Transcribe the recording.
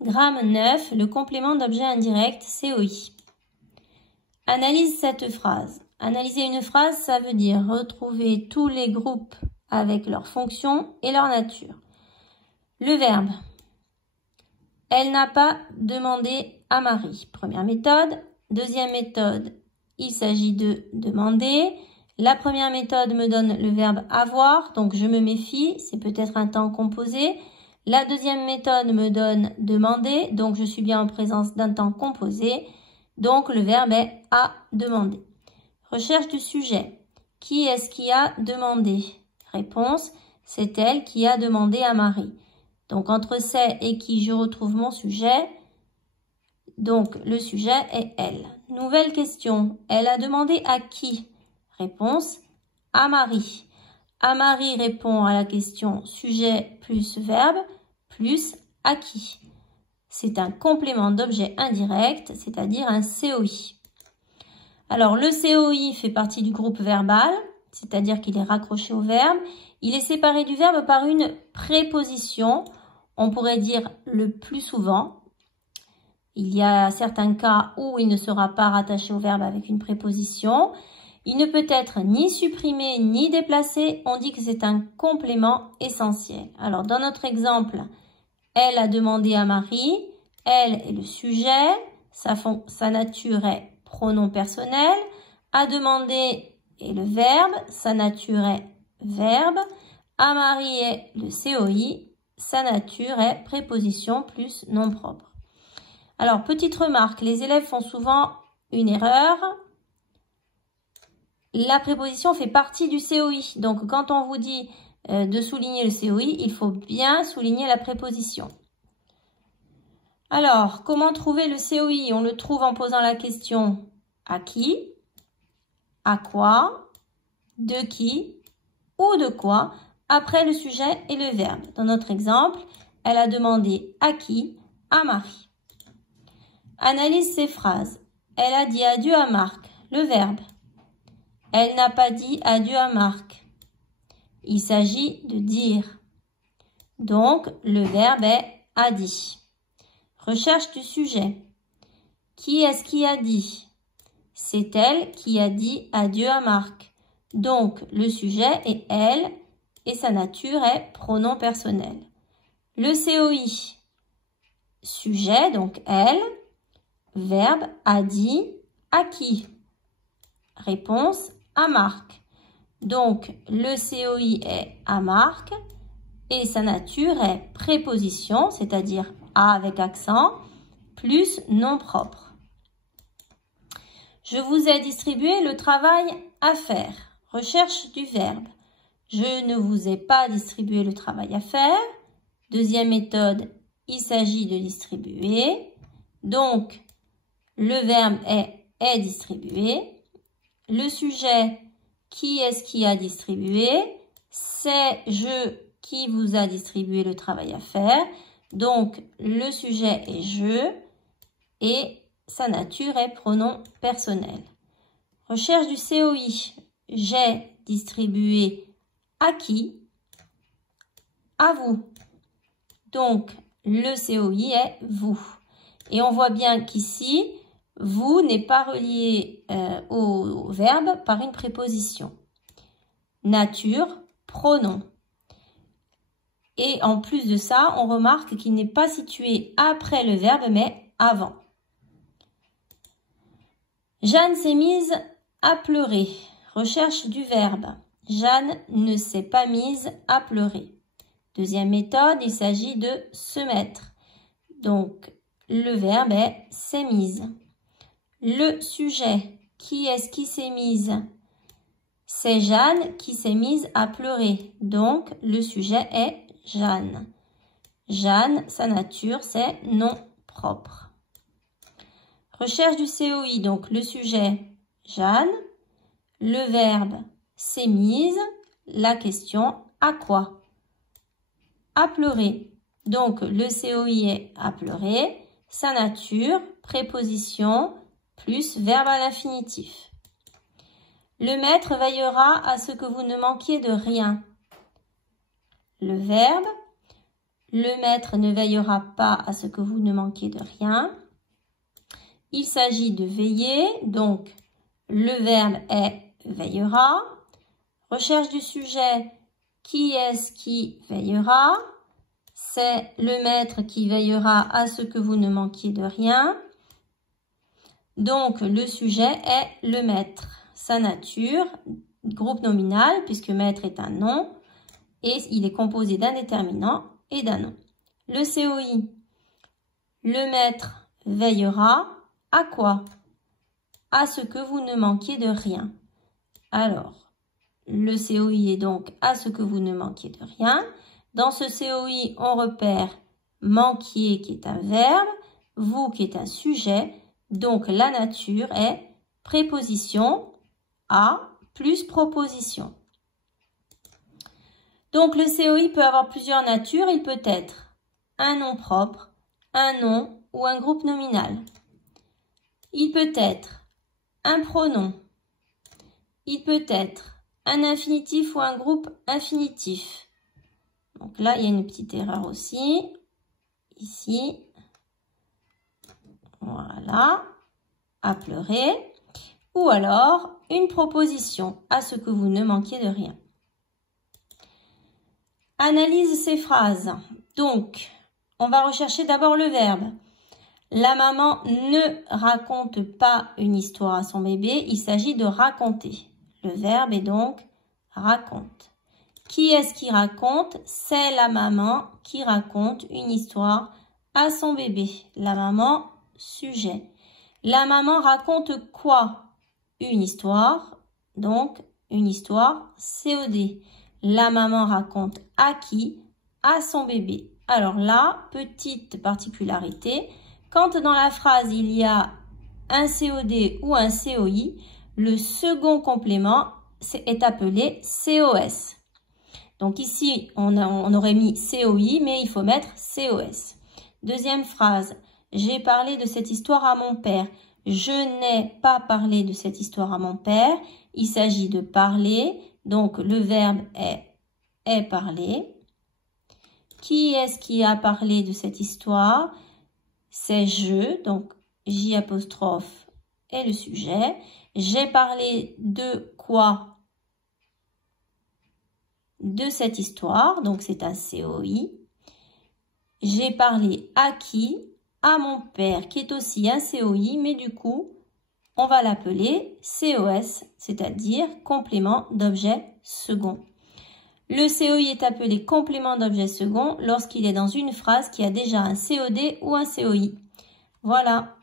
Gramme 9, le complément d'objet indirect, COI. Analyse cette phrase. Analyser une phrase, ça veut dire retrouver tous les groupes avec leur fonction et leur nature. Le verbe. Elle n'a pas demandé à Marie. Première méthode. Deuxième méthode, il s'agit de demander. La première méthode me donne le verbe avoir, donc je me méfie, c'est peut-être un temps composé. La deuxième méthode me donne demander, donc je suis bien en présence d'un temps composé. Donc le verbe est à demander. Recherche du sujet. Qui est-ce qui a demandé? Réponse, c'est elle qui a demandé à Marie. Donc entre c'est et qui je retrouve mon sujet. Donc le sujet est elle. Nouvelle question. Elle a demandé à qui? Réponse, à Marie. À Marie répond à la question sujet plus verbe plus à qui. C'est un complément d'objet indirect, c'est-à-dire un COI. Alors le COI fait partie du groupe verbal, c'est-à-dire qu'il est raccroché au verbe. Il est séparé du verbe par une préposition, on pourrait dire le plus souvent. Il y a certains cas où il ne sera pas rattaché au verbe avec une préposition. Il ne peut être ni supprimé ni déplacé. On dit que c'est un complément essentiel. Alors, dans notre exemple, elle a demandé à Marie. Elle est le sujet. Sa nature est pronom personnel. A demandé est le verbe. Sa nature est verbe. À Marie est le COI. Sa nature est préposition plus nom propre. Alors, petite remarque, les élèves font souvent une erreur. La préposition fait partie du COI. Donc, quand on vous dit de souligner le COI, il faut bien souligner la préposition. Alors, comment trouver le COI? On le trouve en posant la question à qui, à quoi, de qui ou de quoi, après le sujet et le verbe. Dans notre exemple, elle a demandé à qui? À Marie. Analyse ces phrases. Elle a dit adieu à Marc. Le verbe. Elle n'a pas dit adieu à Marc. Il s'agit de dire. Donc, le verbe est a dit. Recherche du sujet. Qui est-ce qui a dit? C'est elle qui a dit adieu à Marc. Donc, le sujet est elle et sa nature est pronom personnel. Le COI. Sujet, donc elle. Verbe a dit à qui? Réponse à Marc. Donc le COI est à Marc et sa nature est préposition, c'est-à-dire à avec accent, plus nom propre. Je vous ai distribué le travail à faire. Recherche du verbe. Je ne vous ai pas distribué le travail à faire. Deuxième méthode, il s'agit de distribuer. Donc, le verbe est distribué. Le sujet, qui est-ce qui a distribué? C'est je qui vous a distribué le travail à faire. Donc, le sujet est je et sa nature est pronom personnel. Recherche du COI. J'ai distribué à qui? À vous. Donc, le COI est vous. Et on voit bien qu'ici, vous n'est pas relié au verbe par une préposition. Nature, pronom. Et en plus de ça, on remarque qu'il n'est pas situé après le verbe, mais avant. Jeanne s'est mise à pleurer. Recherche du verbe. Jeanne ne s'est pas mise à pleurer. Deuxième méthode, il s'agit de se mettre. Donc, le verbe est s'est mise. Le sujet, qui est-ce qui s'est mise? C'est Jeanne qui s'est mise à pleurer. Donc, le sujet est Jeanne. Jeanne, sa nature, c'est nom propre. Recherche du COI, donc le sujet, Jeanne. Le verbe, s'est mise. La question, à quoi? À pleurer. Donc, le COI est à pleurer. Sa nature, préposition, plus verbe à l'infinitif. Le maître veillera à ce que vous ne manquiez de rien. Le verbe, Le maître ne veillera pas à ce que vous ne manquiez de rien. Il s'agit de veiller, donc le verbe est veillera. Recherche du sujet, qui est-ce qui veillera? C'est le maître qui veillera à ce que vous ne manquiez de rien. Donc le sujet est le maître. Sa nature, groupe nominal, puisque maître est un nom, et il est composé d'un déterminant et d'un nom. Le COI, le maître veillera à quoi? À ce que vous ne manquiez de rien. Alors, le COI est donc à ce que vous ne manquiez de rien. Dans ce COI, on repère manquier qui est un verbe, vous qui est un sujet. Donc, la nature est préposition à plus proposition. Donc, le COI peut avoir plusieurs natures. Il peut être un nom propre, un nom ou un groupe nominal. Il peut être un pronom. Il peut être un infinitif ou un groupe infinitif. Donc là, il y a une petite erreur aussi. Ici. Voilà. À pleurer. Ou alors, une proposition à ce que vous ne manquiez de rien. Analyse ces phrases. Donc, on va rechercher d'abord le verbe. La maman ne raconte pas une histoire à son bébé. Il s'agit de raconter. Le verbe est donc raconte. Qui est-ce qui raconte? C'est la maman qui raconte une histoire à son bébé. La maman, sujet. La maman raconte quoi? Une histoire. Donc, une histoire COD. La maman raconte à qui? À son bébé. Alors là, petite particularité. Quand dans la phrase, il y a un COD ou un COI, le second complément est appelé COS. Donc ici, on aurait mis COI, mais il faut mettre COS. Deuxième phrase, j'ai parlé de cette histoire à mon père. Je n'ai pas parlé de cette histoire à mon père. Il s'agit de parler, donc le verbe est parler. Qui est-ce qui a parlé de cette histoire? C'est je, donc J' est le sujet. J'ai parlé de quoi? De cette histoire, donc c'est un COI. J'ai parlé à qui? À mon père, qui est aussi un COI, mais du coup, on va l'appeler COS, c'est-à-dire complément d'objet second. Le COI est appelé complément d'objet second lorsqu'il est dans une phrase qui a déjà un COD ou un COI. Voilà.